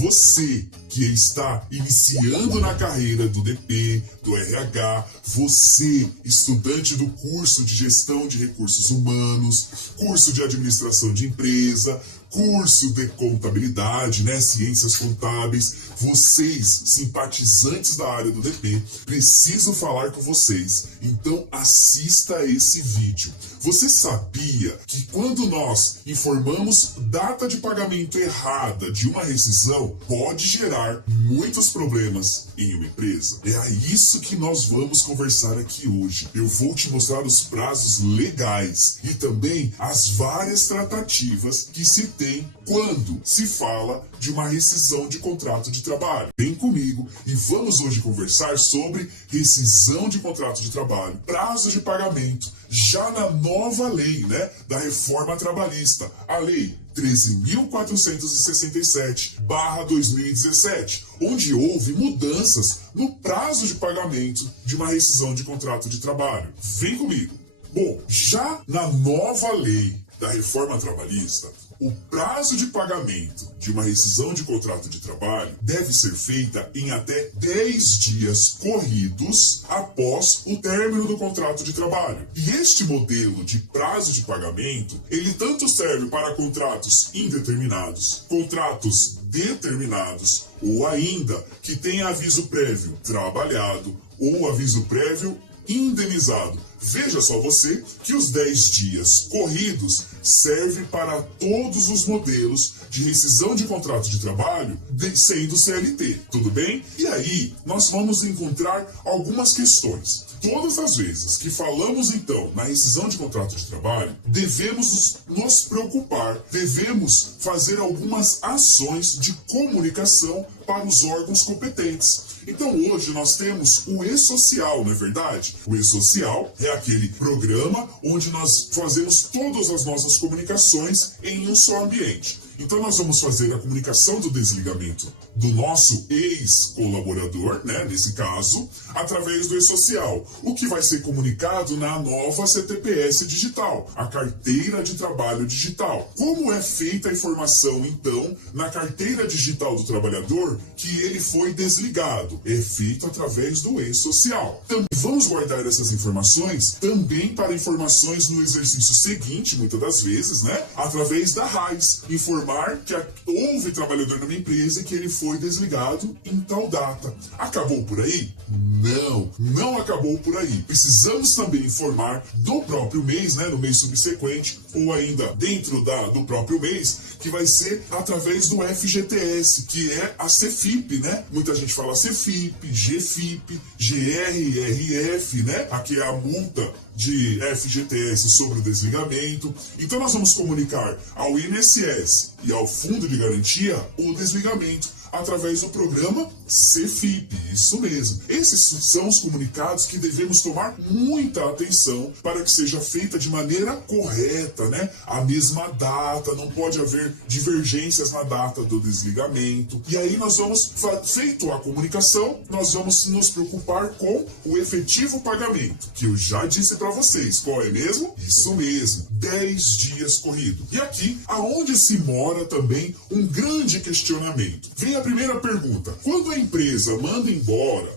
Você que está iniciando na carreira do DP, do RH, você, estudante do curso de Gestão de Recursos Humanos, curso de Administração de Empresa, curso de Contabilidade, Ciências Contábeis, vocês, simpatizantes da área do DP, preciso falar com vocês. Então assista esse vídeo. Você sabia que quando nós informamos data de pagamento errada de uma rescisão, pode gerar muitos problemas em uma empresa? É a isso que nós vamos conversar aqui hoje. Eu vou te mostrar os prazos legais e também as várias tratativas que se tem quando se fala de uma rescisão de contrato de trabalho. Vem comigo e vamos hoje conversar sobre rescisão de contrato de trabalho, prazo de pagamento, já na nova lei, da reforma trabalhista, a lei 13.467/2017, onde houve mudanças no prazo de pagamento de uma rescisão de contrato de trabalho. Vem comigo. Bom, já na nova lei da reforma trabalhista, o prazo de pagamento de uma rescisão de contrato de trabalho deve ser feita em até 10 dias corridos após o término do contrato de trabalho. E este modelo de prazo de pagamento, ele tanto serve para contratos indeterminados, contratos determinados, ou ainda que tenha aviso prévio trabalhado ou aviso prévio indenizado. Veja só você que os 10 dias corridos serve para todos os modelos de rescisão de contrato de trabalho sendo CLT, tudo bem? E aí nós vamos encontrar algumas questões. Todas as vezes que falamos então na rescisão de contrato de trabalho, devemos nos preocupar, devemos fazer algumas ações de comunicação para os órgãos competentes. Então hoje nós temos o E-Social, não é verdade? O E-Social é aquele programa onde nós fazemos todas as nossas comunicações em um só ambiente. Então nós vamos fazer a comunicação do desligamento do nosso ex-colaborador, nesse caso, através do E-Social, o que vai ser comunicado na nova CTPS digital, a Carteira de Trabalho Digital. Como é feita a informação, então, na Carteira Digital do Trabalhador que ele foi desligado? É feito através do E-Social. Também vamos guardar essas informações também para informações no exercício seguinte, muitas das vezes, através da RAIS, informar que houve trabalhador na minha empresa e que ele foi desligado em tal data. Acabou por aí? Não acabou por aí. Precisamos também informar do próprio mês, no mês subsequente, ou ainda dentro do próprio mês, que vai ser através do FGTS, que é a CFIP, Muita gente fala CFIP, GFIP, GRRF, Aqui é a multa de FGTS sobre o desligamento. Então nós vamos comunicar ao INSS e ao Fundo de Garantia o desligamento através do programa CFIP, isso mesmo. Esses são os comunicados que devemos tomar muita atenção para que seja feita de maneira correta, A mesma data, não pode haver divergências na data do desligamento. E aí nós vamos, feito a comunicação, nós vamos nos preocupar com o efetivo pagamento, que eu já disse para vocês. Qual é mesmo? Isso mesmo, 10 dias corrido. E aqui, aonde se mora também um grande questionamento. Vem a primeira pergunta. Quando a empresa manda embora,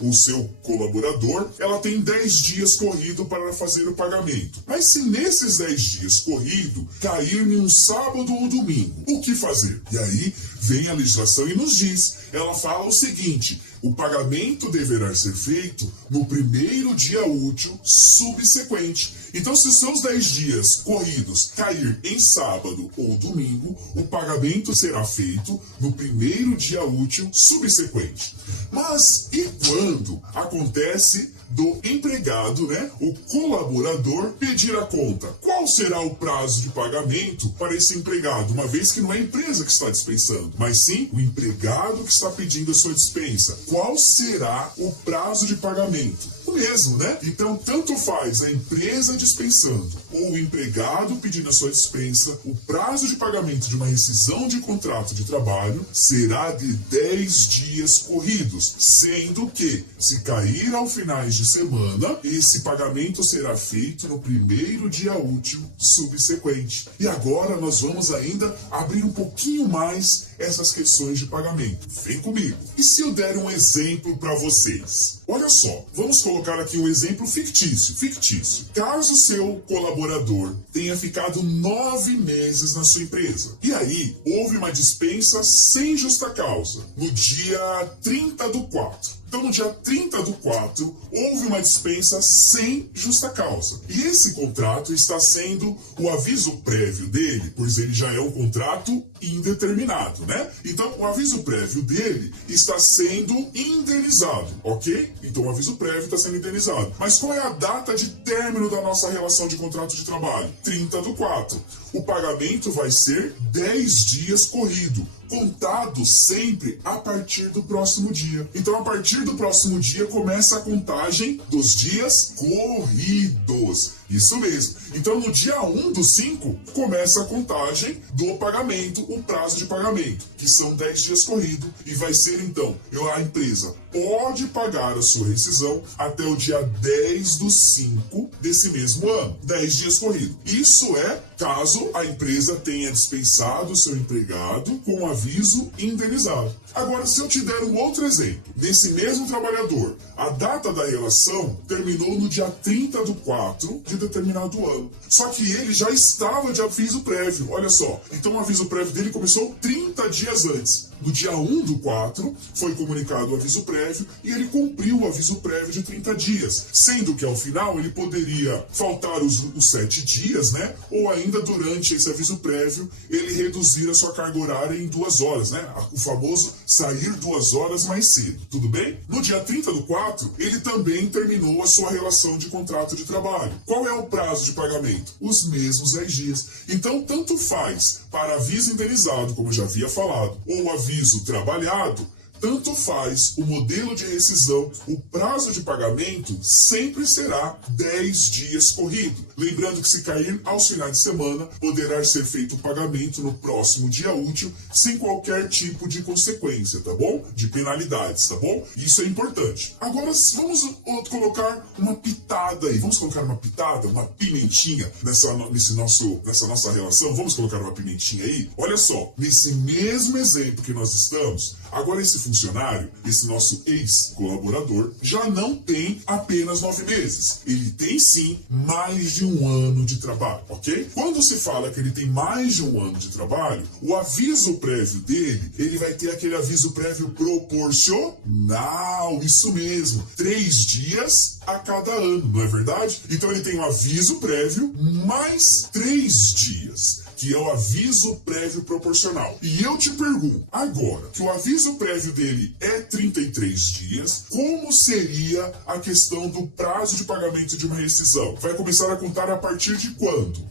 o seu colaborador, ela tem 10 dias corrido para fazer o pagamento. Mas se nesses 10 dias corrido cair em um sábado ou domingo, o que fazer? E aí vem a legislação e nos diz, ela fala o seguinte: o pagamento deverá ser feito no primeiro dia útil subsequente. Então, se os seus 10 dias corridos cair em sábado ou domingo, o pagamento será feito no primeiro dia útil subsequente. Mas e quando acontece do empregado, o colaborador, pedir a conta? Qual será o prazo de pagamento para esse empregado, uma vez que não é a empresa que está dispensando, mas sim o empregado que está pedindo a sua dispensa? Qual será o prazo de pagamento? o mesmo, né? Então, tanto faz a empresa dispensando ou o empregado pedindo a sua dispensa, o prazo de pagamento de uma rescisão de contrato de trabalho será de 10 dias corridos, sendo que, se cair ao finais de semana, esse pagamento será feito no primeiro dia útil subsequente. E agora nós vamos ainda abrir um pouquinho mais essas questões de pagamento. Vem comigo. E se eu der um exemplo para vocês? Olha só, vamos colocar aqui um exemplo fictício. Caso seu colaborador tenha ficado 9 meses na sua empresa, e aí houve uma dispensa sem justa causa, no dia 30/4. Então, no dia 30/4, houve uma dispensa sem justa causa. E esse contrato está sendo o aviso prévio dele, pois ele já é um contrato indeterminado, né? Então, o aviso prévio dele está sendo indenizado, ok? Então, o aviso prévio está sendo indenizado. Mas qual é a data de término da nossa relação de contrato de trabalho? 30/4. O pagamento vai ser 10 dias corrido, contado sempre a partir do próximo dia. Então, a partir do próximo dia, começa a contagem dos dias corridos. Isso mesmo. Então, no dia 1/5, começa a contagem do pagamento, o prazo de pagamento, que são 10 dias corridos, e vai ser, então, a empresa pode pagar a sua rescisão até o dia 10/5 desse mesmo ano. 10 dias corridos. Isso é caso a empresa tenha dispensado o seu empregado com aviso indenizado. Agora, se eu te der um outro exemplo, desse mesmo trabalhador, a data da relação terminou no dia 30/4 de determinado ano. Só que ele já estava de aviso prévio, olha só. Então o aviso prévio dele começou 30 dias antes. No dia 1/4 foi comunicado o aviso prévio e ele cumpriu o aviso prévio de 30 dias. Sendo que ao final ele poderia faltar os 7 dias, né? Ou ainda durante esse aviso prévio ele reduzir a sua carga horária em 2 horas, né? O famoso sair 2 horas mais cedo, tudo bem? No dia 30/4 ele também terminou a sua relação de contrato de trabalho. Qual é o prazo de pagamento? Os mesmos 10 dias. Então, tanto faz para aviso indenizado, como eu já havia falado, ou aviso trabalhado, tanto faz o modelo de rescisão, o prazo de pagamento sempre será 10 dias corrido. Lembrando que se cair aos finais de semana, poderá ser feito o pagamento no próximo dia útil, sem qualquer tipo de consequência, tá bom? De penalidades, tá bom? Isso é importante. Agora vamos colocar uma pitada aí, vamos colocar uma pitada, uma pimentinha nessa nossa relação, vamos colocar uma pimentinha aí? Olha só, nesse mesmo exemplo que nós estamos, agora esse funcionário, esse nosso ex-colaborador, já não tem apenas 9 meses. Ele tem sim mais de 1 ano de trabalho, ok? Quando se fala que ele tem mais de 1 ano de trabalho, o aviso prévio dele, ele vai ter aquele aviso prévio proporcional, isso mesmo, 3 dias a cada ano, não é verdade? Então ele tem um aviso prévio mais 3 dias, que é o aviso prévio proporcional. E eu te pergunto, agora que o aviso prévio dele é 33 dias, como seria a questão do prazo de pagamento de uma rescisão? Vai começar a contar a partir de quando?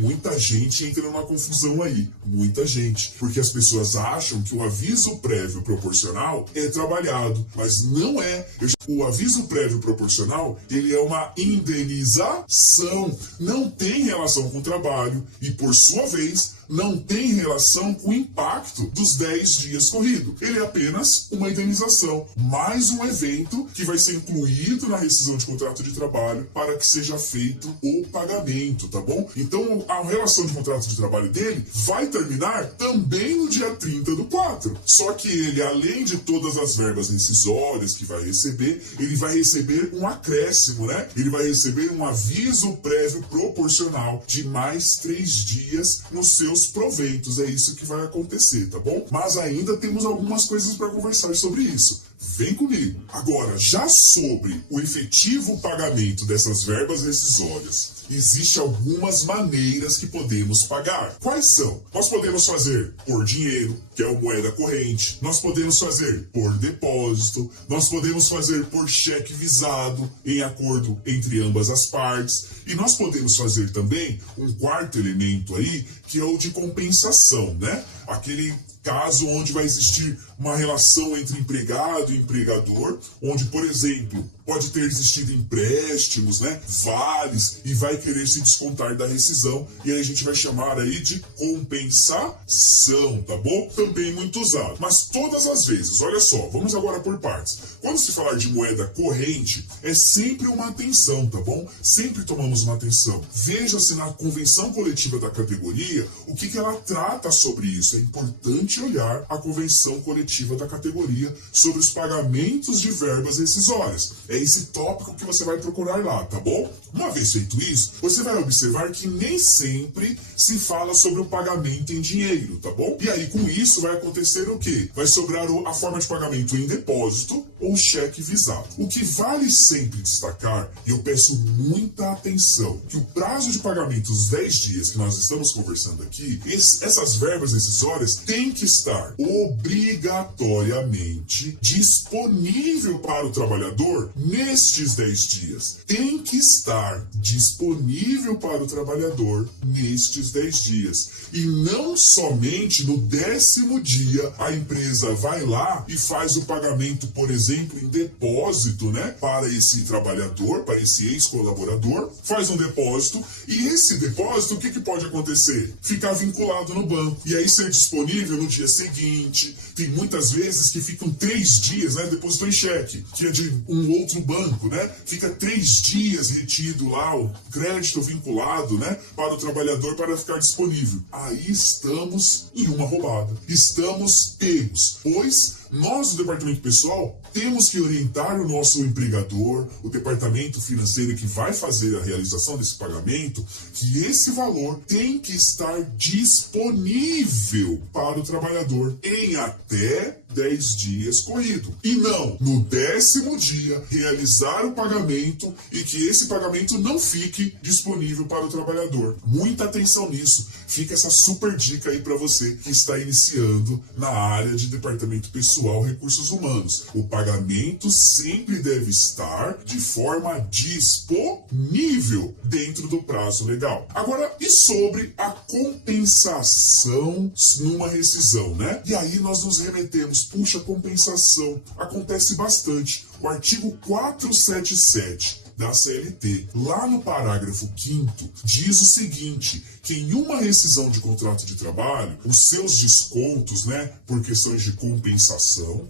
Muita gente entra numa confusão aí, muita gente, porque as pessoas acham que o aviso prévio proporcional é trabalhado, mas não é. O aviso prévio proporcional, ele é uma indenização, não tem relação com o trabalho e, por sua vez, não tem relação com o impacto dos 10 dias corridos. Ele é apenas uma indenização, mais um evento que vai ser incluído na rescisão de contrato de trabalho para que seja feito o pagamento, tá bom? Então, a relação de contrato de trabalho dele vai terminar também no dia 30/4. Só que ele, além de todas as verbas rescisórias que vai receber, ele vai receber um acréscimo, né? Ele vai receber um aviso prévio proporcional de mais 3 dias nos seus proventos. É isso que vai acontecer, tá bom? Mas ainda temos algumas coisas para conversar sobre isso. Vem comigo. Agora, já sobre o efetivo pagamento dessas verbas rescisórias, existem algumas maneiras que podemos pagar. Quais são? Nós podemos fazer por dinheiro, que é uma moeda corrente. Nós podemos fazer por depósito. Nós podemos fazer por cheque visado, em acordo entre ambas as partes. E nós podemos fazer também um quarto elemento aí, que é o de compensação, né? Aquele caso onde vai existir uma relação entre empregado e empregador, onde, por exemplo, pode ter existido empréstimos, né, vales, e vai querer se descontar da rescisão, e aí a gente vai chamar aí de compensação, tá bom? Também muito usado. Mas todas as vezes, olha só, vamos agora por partes. Quando se falar de moeda corrente, é sempre uma atenção, tá bom? Sempre tomamos uma atenção. Veja-se na convenção coletiva da categoria o que ela trata sobre isso. É importante olhar a convenção coletiva da categoria sobre os pagamentos de verbas rescisórias. É esse tópico que você vai procurar lá, tá bom? Uma vez feito isso, você vai observar que nem sempre se fala sobre o pagamento em dinheiro, tá bom? E aí, com isso, vai acontecer o quê? Vai sobrar a forma de pagamento em depósito ou cheque visado. O que vale sempre destacar, e eu peço muita atenção, que o prazo de pagamento, os 10 dias que nós estamos conversando aqui, essas verbas rescisórias têm que estar obrigatoriamente disponível para o trabalhador nestes 10 dias. Tem que estar disponível para o trabalhador nestes 10 dias. E não somente no 10º dia a empresa vai lá e faz o pagamento, por exemplo, em depósito, né, para esse trabalhador, para esse ex-colaborador, faz um depósito, e esse depósito, o que pode acontecer? Ficar vinculado no banco, e aí ser disponível no dia seguinte. Tem muitas vezes que ficam 3 dias, né, depositou em cheque, que é de um outro banco, né, fica 3 dias retido lá, o crédito vinculado, né, para o trabalhador para ficar disponível. Aí estamos em uma roubada. Estamos pegos, pois nós, do departamento pessoal, temos que orientar o nosso empregador, o departamento financeiro que vai fazer a realização desse pagamento, que esse valor tem que estar disponível para o trabalhador em até 10 dias corrido. E não, no 10º dia, realizar o pagamento e que esse pagamento não fique disponível para o trabalhador. Muita atenção nisso. Fica essa super dica aí para você que está iniciando na área de departamento pessoal, recursos humanos. O pagamento sempre deve estar de forma disponível dentro do prazo legal. Agora, e sobre a compensação numa rescisão, né? E aí nós nos remetemos, puxa, compensação acontece bastante. O artigo 477 da CLT, lá no parágrafo 5º, diz o seguinte, que em uma rescisão de contrato de trabalho, os seus descontos, né, por questões de compensação,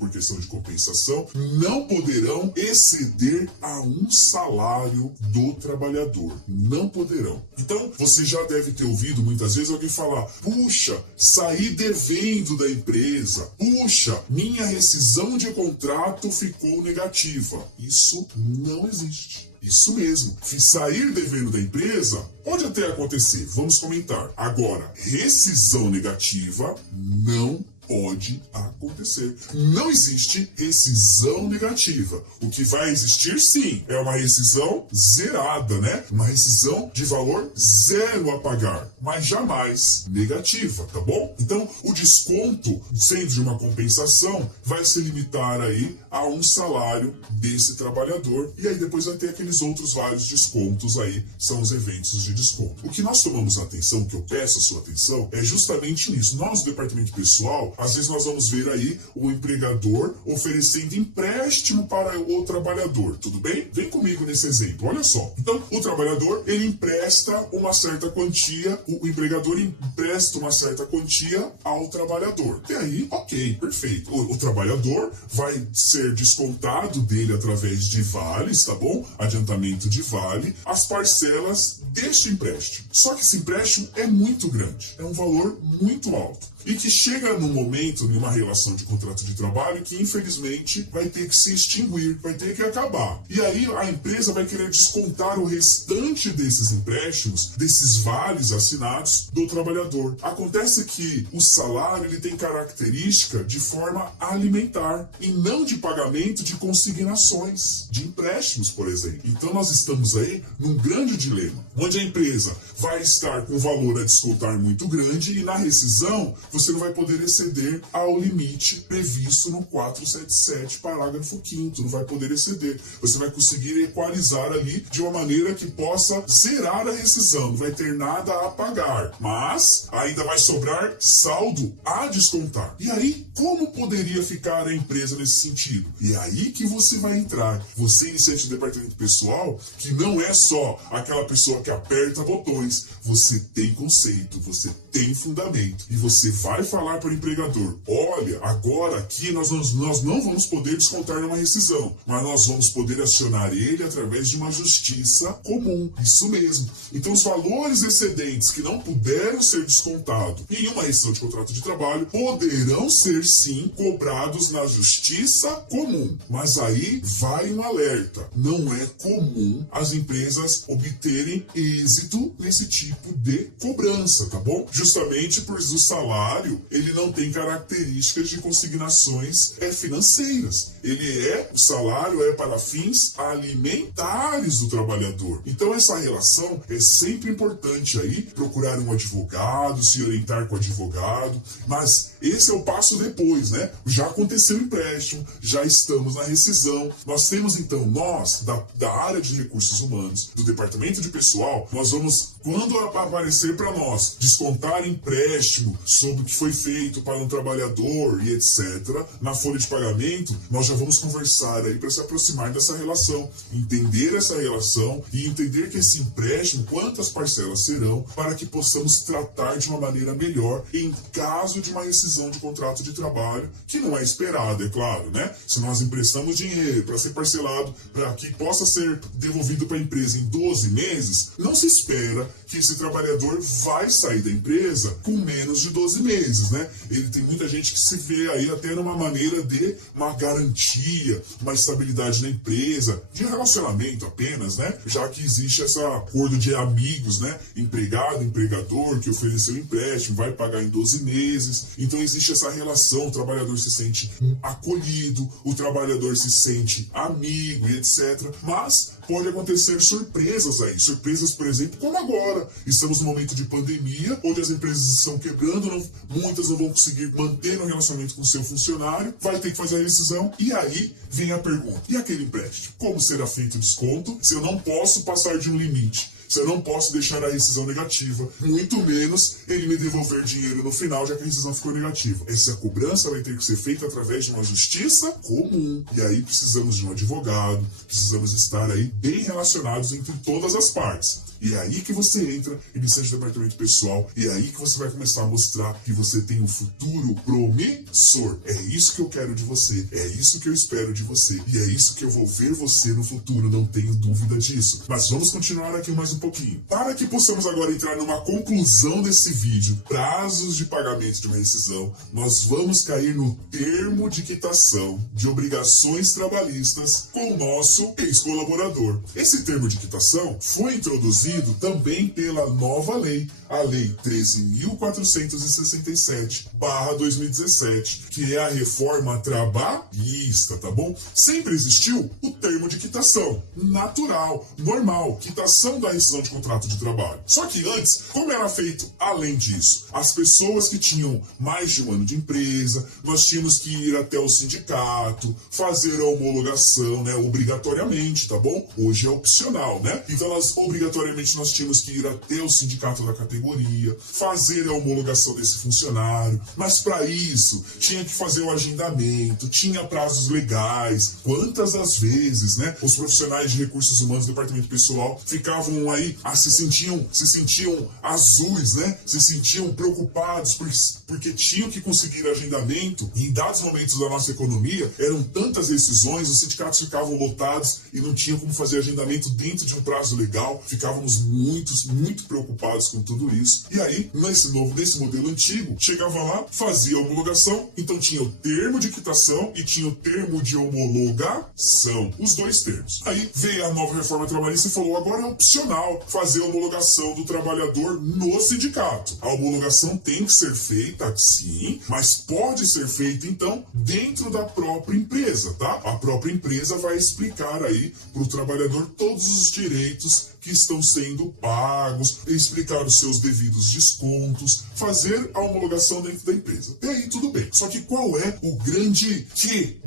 não poderão exceder a 1 salário do trabalhador. Não poderão. Então, você já deve ter ouvido muitas vezes alguém falar, puxa, saí devendo da empresa, puxa, minha rescisão de contrato ficou negativa. Isso não existe. Isso mesmo. Sair devendo da empresa pode até acontecer. Vamos comentar. Agora, rescisão negativa não pode acontecer. Não existe rescisão negativa. O que vai existir, sim, é uma rescisão zerada, né? Uma rescisão de valor zero a pagar, mas jamais negativa, tá bom? Então, o desconto, sendo de uma compensação, vai se limitar aí a 1 salário desse trabalhador, e aí depois vai ter aqueles outros vários descontos aí, são os eventos de desconto. O que nós tomamos atenção, que eu peço a sua atenção, é justamente nisso. Nós, do departamento pessoal, às vezes nós vamos ver aí o empregador oferecendo empréstimo para o trabalhador, tudo bem? Vem comigo nesse exemplo, olha só. Então, o trabalhador, ele empresta uma certa quantia, o empregador empresta uma certa quantia ao trabalhador. E aí, ok, perfeito. O trabalhador vai ser descontado dele através de vales, tá bom? Adiantamento de vale, as parcelas deste empréstimo. Só que esse empréstimo é muito grande, é um valor muito alto. E que chega num momento, numa relação de contrato de trabalho, que infelizmente vai ter que se extinguir, vai ter que acabar. E aí a empresa vai querer descontar o restante desses empréstimos, desses vales assinados do trabalhador. Acontece que o salário ele tem característica de forma alimentar e não de pagamento de consignações, de empréstimos, por exemplo. Então nós estamos aí num grande dilema, onde a empresa vai estar com um valor a descontar muito grande e na rescisão você não vai poder exceder ao limite previsto no 477, parágrafo 5º, não vai poder exceder. Você vai conseguir equalizar ali de uma maneira que possa zerar a rescisão, não vai ter nada a pagar, mas ainda vai sobrar saldo a descontar. E aí, como poderia ficar a empresa nesse sentido? E é aí que você vai entrar, você iniciante do departamento pessoal, que não é só aquela pessoa que aperta botões, você tem conceito, você tem fundamento, e você vai falar para o empregador: olha, agora aqui nós não vamos poder descontar numa rescisão, mas nós vamos poder acionar ele através de uma justiça comum. Isso mesmo. Então os valores excedentes que não puderam ser descontados em uma rescisão de contrato de trabalho poderão ser sim cobrados na justiça comum. Mas aí vai um alerta: não é comum as empresas obterem êxito nesse tipo de cobrança, tá bom? Justamente por o salário, ele não tem características de consignações financeiras. O salário é para fins alimentares do trabalhador. Então essa relação é sempre importante aí, procurar um advogado, se orientar com o advogado, mas esse é o passo depois, né? Já aconteceu o empréstimo, já estamos na rescisão, nós temos então, da área de recursos humanos, do departamento de pessoal, nós vamos, quando aparecer para nós, descontar empréstimo sobre o que foi feito para um trabalhador e etc., na folha de pagamento, nós já vamos conversar aí para se aproximar dessa relação, entender essa relação e entender que esse empréstimo, quantas parcelas serão, para que possamos tratar de uma maneira melhor em caso de uma rescisão de contrato de trabalho, que não é esperado, é claro, né? Se nós emprestamos dinheiro para ser parcelado, para que possa ser devolvido para a empresa em 12 meses, não se espera que esse trabalhador vai sair da empresa com menos de 12 meses, né? Tem muita gente que se vê aí até numa maneira de uma garantia, uma estabilidade na empresa, de relacionamento apenas, né? Já que existe esse acordo de amigos, né? Empregado, empregador, que ofereceu empréstimo, vai pagar em 12 meses. Então existe essa relação, o trabalhador se sente acolhido, o trabalhador se sente amigo e etc. Mas pode acontecer surpresas aí. Surpresas, por exemplo, como agora. Estamos num momento de pandemia, onde as empresas estão quebrando, muitas não vão conseguir manter um relacionamento com o seu funcionário, vai ter que fazer a rescisão, e aí vem a pergunta: e aquele empréstimo? Como será feito o desconto se eu não posso passar de um limite? Se eu não posso deixar a rescisão negativa, muito menos ele me devolver dinheiro no final, já que a rescisão ficou negativa. Essa cobrança vai ter que ser feita através de uma justiça comum. E aí precisamos de um advogado, precisamos estar aí bem relacionados entre todas as partes. E é aí que você entra, iniciante de departamento pessoal, e é aí que você vai começar a mostrar que você tem um futuro promissor. É isso que eu quero de você, é isso que eu espero de você, e é isso que eu vou ver você no futuro, não tenho dúvida disso. Mas vamos continuar aqui mais um pouquinho. Para que possamos agora entrar numa conclusão desse vídeo, prazos de pagamento de uma rescisão, nós vamos cair no termo de quitação de obrigações trabalhistas com o nosso ex-colaborador. Esse termo de quitação foi introduzido também pela nova lei, a Lei 13.467/2017, que é a reforma trabalhista, tá bom? Sempre existiu o termo de quitação, natural, normal, quitação da rescisão de contrato de trabalho. Só que antes, como era feito além disso? As pessoas que tinham mais de um ano de empresa, nós tínhamos que ir até o sindicato, fazer a homologação, né, obrigatoriamente, tá bom? Hoje é opcional, né? Então, obrigatoriamente nós tínhamos que ir até o sindicato da categoria, fazer a homologação desse funcionário, mas para isso tinha que fazer o agendamento, tinha prazos legais. Quantas das vezes, né, os profissionais de recursos humanos do departamento pessoal ficavam aí, se sentiam azuis, né, se sentiam preocupados porque tinham que conseguir agendamento, e em dados momentos da nossa economia eram tantas rescisões, os sindicatos ficavam lotados e não tinham como fazer agendamento dentro de um prazo legal. Ficávamos muito preocupados com tudo isso. E aí, nesse modelo antigo, chegava lá, fazia a homologação, então tinha o termo de quitação e tinha o termo de homologação, os dois termos. Aí veio a nova reforma trabalhista e falou: agora é opcional fazer a homologação do trabalhador no sindicato. A homologação tem que ser feita, sim, mas pode ser feita, então, dentro da própria empresa, tá? A própria empresa vai explicar aí para o trabalhador todos os direitos que estão sendo pagos, explicar os seus devidos descontos, fazer a homologação dentro da empresa. E aí tudo bem. Só que qual é o grande que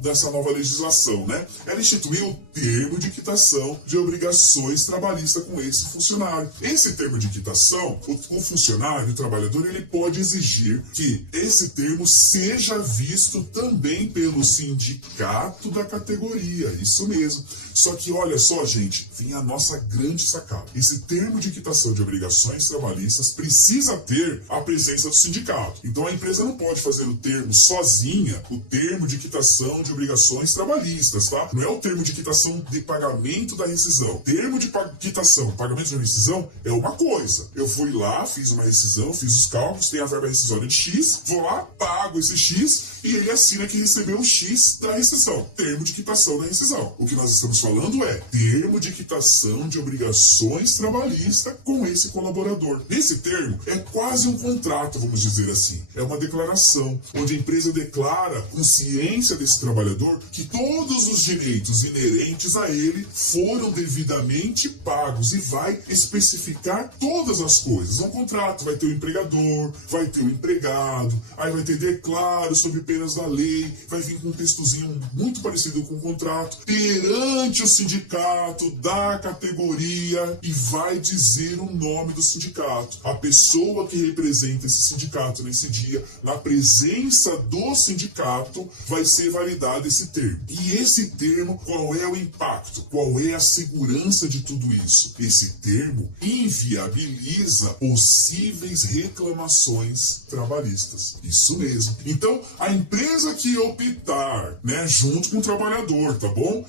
dessa nova legislação, né? Ela instituiu o termo de quitação de obrigações trabalhistas com esse funcionário. Esse termo de quitação, o funcionário, o trabalhador, ele pode exigir que esse termo seja visto também pelo sindicato da categoria. Isso mesmo. Só que olha só, gente, vem a nossa grande sacada. Esse termo de quitação de obrigações trabalhistas precisa ter a presença do sindicato. Então a empresa não pode fazer o termo sozinha, o termo de quitação de obrigações trabalhistas, tá? Não é o termo de quitação de pagamento da rescisão. Termo de quitação, pagamento da rescisão é uma coisa. Eu fui lá, fiz uma rescisão, fiz os cálculos, tem a verba rescisória de X, vou lá, pago esse X e ele assina que recebeu o X da rescisão. Termo de quitação da rescisão. O que nós estamos falando é termo de quitação de obrigações trabalhistas com esse colaborador. Esse termo é quase um contrato, vamos dizer assim. É uma declaração, onde a empresa declara com ciência desse trabalhador que todos os direitos inerentes a ele foram devidamente pagos e vai especificar todas as coisas. Um contrato vai ter o empregador, vai ter o empregado, aí vai ter declaro sobre penas da lei, vai vir com um textozinho muito parecido com o contrato, perante o sindicato da categoria e vai dizer o nome do sindicato. A pessoa que representa esse sindicato nesse dia, na presença do sindicato, vai ser validado esse termo. E esse termo, qual é o impacto? Qual é a segurança de tudo isso? Esse termo inviabiliza possíveis reclamações trabalhistas. Isso mesmo. Então, a empresa que optar, né, junto com o trabalhador, tá bom?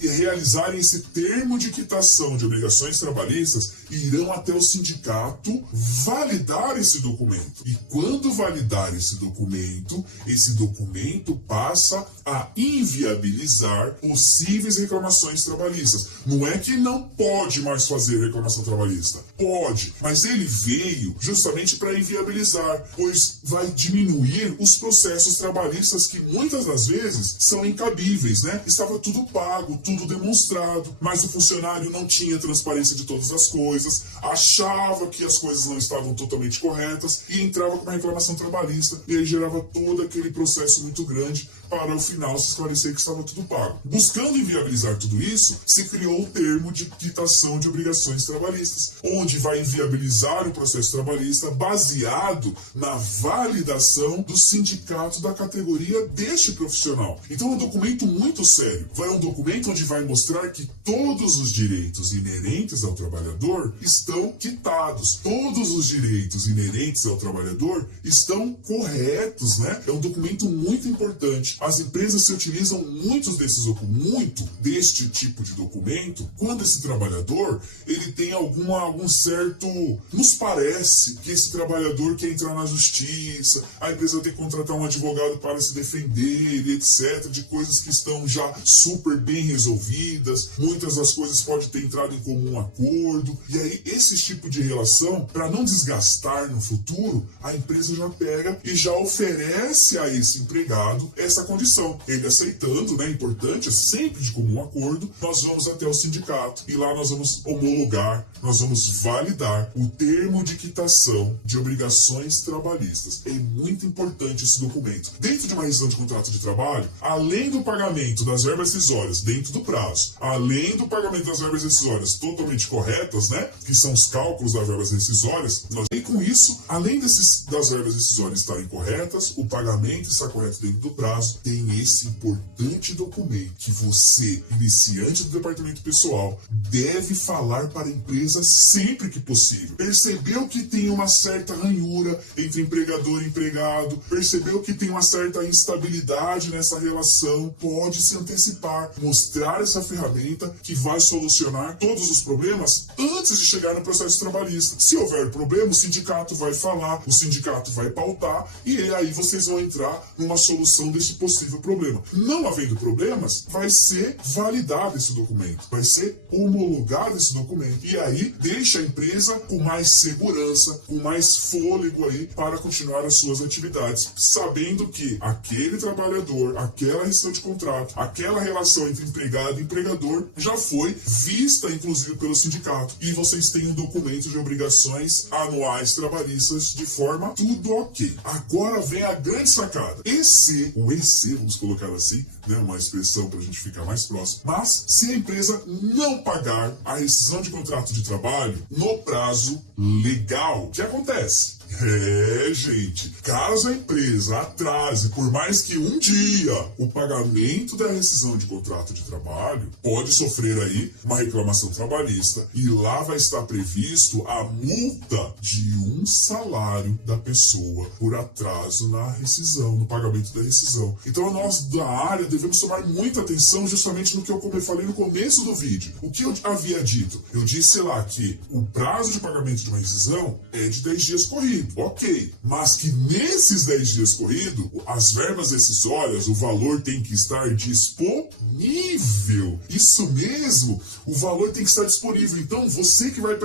Realizarem esse termo de quitação de obrigações trabalhistas, irão até o sindicato validar esse documento. E quando validar esse documento passa a inviabilizar possíveis reclamações trabalhistas. Não é que não pode mais fazer reclamação trabalhista. Pode, mas ele veio justamente para inviabilizar, pois vai diminuir os processos trabalhistas que muitas das vezes são incabíveis, né? Estava tudo pago, tudo demonstrado, mas o funcionário não tinha transparência de todas as coisas, achava que as coisas não estavam totalmente corretas e entrava com uma reclamação trabalhista e aí gerava todo aquele processo muito grande para ao final se esclarecer que estava tudo pago. Buscando inviabilizar tudo isso, se criou o termo de quitação de obrigações trabalhistas, onde vai inviabilizar o processo trabalhista baseado na validação do sindicato da categoria deste profissional. Então é um documento muito sério. É um documento onde vai mostrar que todos os direitos inerentes ao trabalhador estão quitados. Todos os direitos inerentes ao trabalhador estão corretos, né? É um documento muito importante. As empresas se utilizam muito deste tipo de documento quando esse trabalhador ele tem algum certo... Nos parece que esse trabalhador quer entrar na justiça, a empresa vai ter que contratar um advogado para se defender, etc., de coisas que estão já super bem resolvidas, muitas das coisas podem ter entrado em comum acordo, e aí esse tipo de relação, para não desgastar no futuro, a empresa já pega e já oferece a esse empregado essa condição. Ele aceitando, né, importante, é sempre de comum acordo, nós vamos até o sindicato e lá nós vamos homologar, nós vamos validar o termo de quitação de obrigações trabalhistas. É muito importante esse documento. Dentro de uma rescisão de contrato de trabalho, além do pagamento das verbas rescisórias dentro do prazo, além do pagamento das verbas rescisórias totalmente corretas, né, que são os cálculos das verbas rescisórias, e com isso, além das verbas rescisórias estarem corretas, o pagamento está correto dentro do prazo, tem esse importante documento que você, iniciante do departamento pessoal, deve falar para a empresa sempre que possível. Percebeu que tem uma certa ranhura entre empregador e empregado, percebeu que tem uma certa instabilidade nessa relação, pode se antecipar, mostrar essa ferramenta que vai solucionar todos os problemas antes de chegar no processo trabalhista. Se houver problema, o sindicato vai falar, o sindicato vai pautar e aí vocês vão entrar numa solução desse possível problema. Não havendo problemas, vai ser validado esse documento, vai ser homologado esse documento e aí deixa a empresa com mais segurança, com mais fôlego aí para continuar as suas atividades, sabendo que aquele trabalhador, aquela rescisão de contrato, aquela relação entre empregado e empregador já foi vista, inclusive, pelo sindicato. E vocês têm um documento de obrigações anuais trabalhistas de forma tudo ok. Agora vem a grande sacada. O EC, vamos colocar assim, né, uma expressão para a gente ficar mais próximo. Mas se a empresa não pagar a rescisão de contrato de trabalho no prazo legal, o que acontece? Gente, caso a empresa atrase por mais que um dia o pagamento da rescisão de contrato de trabalho, pode sofrer aí uma reclamação trabalhista e lá vai estar previsto a multa de 1 salário da pessoa por atraso na rescisão, no pagamento da rescisão. Então nós da área devemos tomar muita atenção justamente no que eu falei no começo do vídeo. O que eu havia dito? Eu disse lá que o prazo de pagamento de uma rescisão é de 10 dias corridos. Ok, mas que nesses 10 dias corridos, as verbas rescisórias, o valor tem que estar disponível. Isso mesmo, o valor tem que estar disponível. Então, você que vai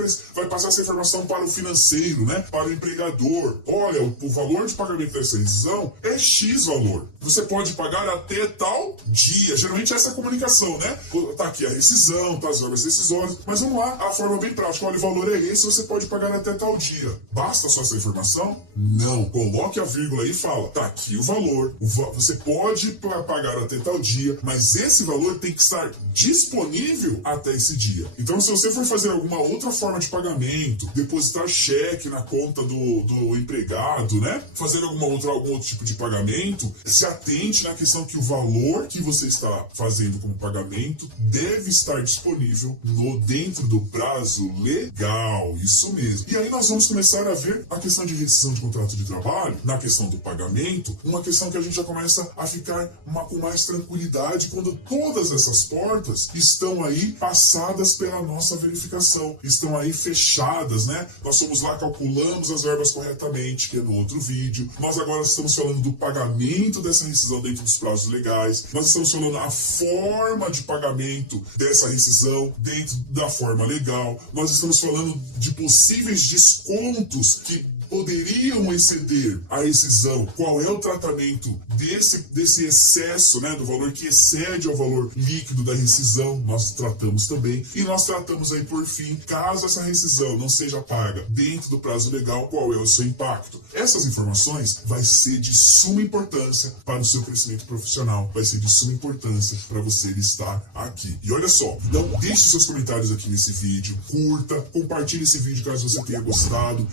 passar essa informação para o financeiro, né, para o empregador. Olha, o valor de pagamento dessa rescisão é X valor. Você pode pagar até tal dia. Geralmente essa é a comunicação, né? Tá aqui a rescisão, tá as verbas rescisórias. Mas vamos lá, a forma bem prática. Olha, o valor é esse, você pode pagar até tal dia. Basta só essa informação? Não. Coloque a vírgula aí e fala, tá aqui o valor. Você pode pagar até tal dia, mas esse valor tem que estar disponível até esse dia. Então, se você for fazer alguma outra forma de pagamento, depositar cheque na conta do empregado, né? Fazer algum outro tipo de pagamento, se atente na questão que o valor que você está fazendo como pagamento deve estar disponível dentro do prazo legal. Isso mesmo. E aí nós vamos começar a ver a questão de rescisão de contrato de trabalho, na questão do pagamento, uma questão que a gente já começa a ficar com mais tranquilidade quando todas essas portas estão aí passadas pela nossa verificação, estão aí fechadas, né? Nós fomos lá, calculamos as verbas corretamente, que é no outro vídeo. Nós agora estamos falando do pagamento dessa rescisão dentro dos prazos legais. Nós estamos falando a forma de pagamento dessa rescisão dentro da forma legal. Nós estamos falando de possíveis descontos que poderiam exceder a rescisão. Qual é o tratamento desse excesso, né, do valor que excede ao valor líquido da rescisão? Nós tratamos também. E nós tratamos aí, por fim, caso essa rescisão não seja paga dentro do prazo legal, qual é o seu impacto? Essas informações vai ser de suma importância para o seu crescimento profissional, vai ser de suma importância para você estar aqui. E olha só, então deixe seus comentários aqui nesse vídeo, curta, compartilhe esse vídeo caso você tenha gostado.